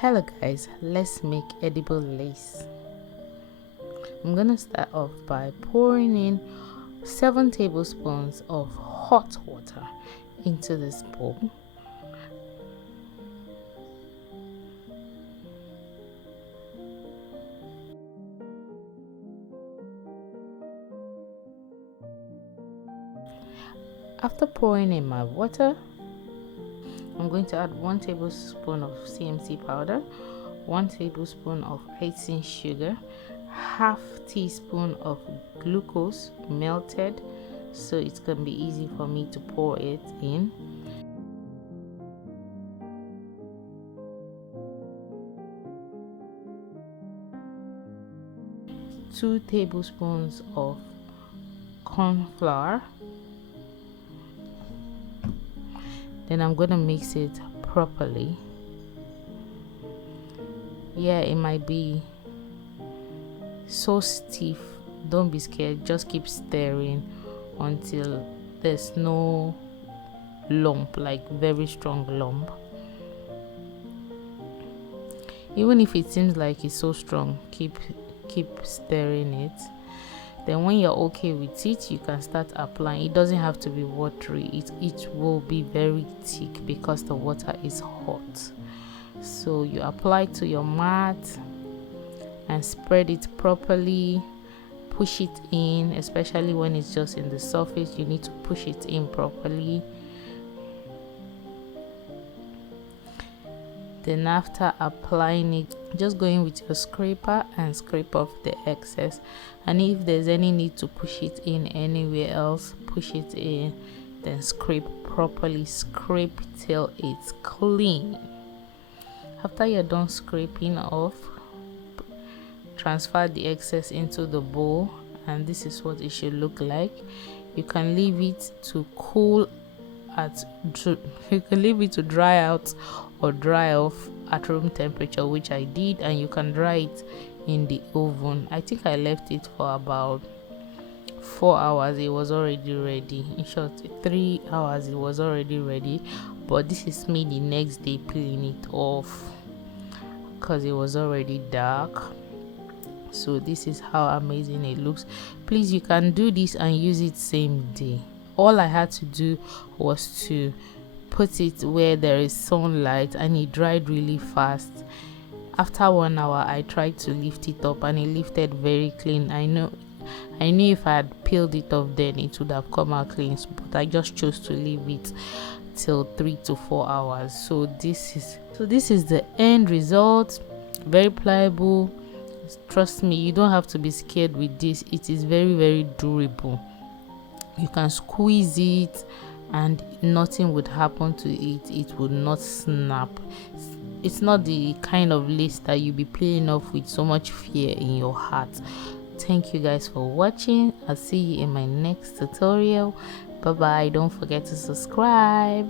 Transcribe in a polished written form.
Hello guys, let's make edible lace. I'm gonna start off by pouring in 7 tablespoons of hot water into this bowl. After pouring in my water, I'm going to add 1 tablespoon of CMC powder, 1 tablespoon of icing sugar, half teaspoon of glucose melted, so it can be easy for me to pour it in. Two tablespoons of corn flour. Then I'm going to mix it properly. Yeah, it might be so stiff. Don't be scared, just keep stirring until there's no lump, like very strong lump. Even if it seems like it's so strong, keep stirring it. Then when you're okay with it, you can start applying. It doesn't have to be watery, it will be very thick because the water is hot. So you apply to your mat and spread it properly. Push it in, especially when it's just in the surface. You need to push it in properly. Then after applying it, just go in with your scraper and scrape off the excess, and if there's any need to push it in anywhere else, push it in. Then scrape properly, scrape till it's clean. After you're done scraping off, transfer the excess into the bowl, and this is what it should look like. You can leave it to cool you can leave it to dry out or dry off at room temperature, which I did, and you can dry it in the oven. I think I left it for about 4 hours. It was already ready. In short, 3 hours, it was already ready. But this is me the next day peeling it off because it was already dark. So this is how amazing it looks. Please, you can do this and use it same day. All I had to do was to put it where there is sunlight, and it dried really fast. After 1 hour, I tried to lift it up and it lifted very clean. I knew if I had peeled it off, then it would have come out clean, but I just chose to leave it till 3 to 4 hours. So this is the end result. Very pliable. Trust me, you don't have to be scared with this. It is very, very durable. You can squeeze it and nothing would happen to it. It would not snap. It's not the kind of lace that you'll be playing off with so much fear in your heart. Thank you guys for watching. I'll see you in my next tutorial. Bye bye. Don't forget to subscribe.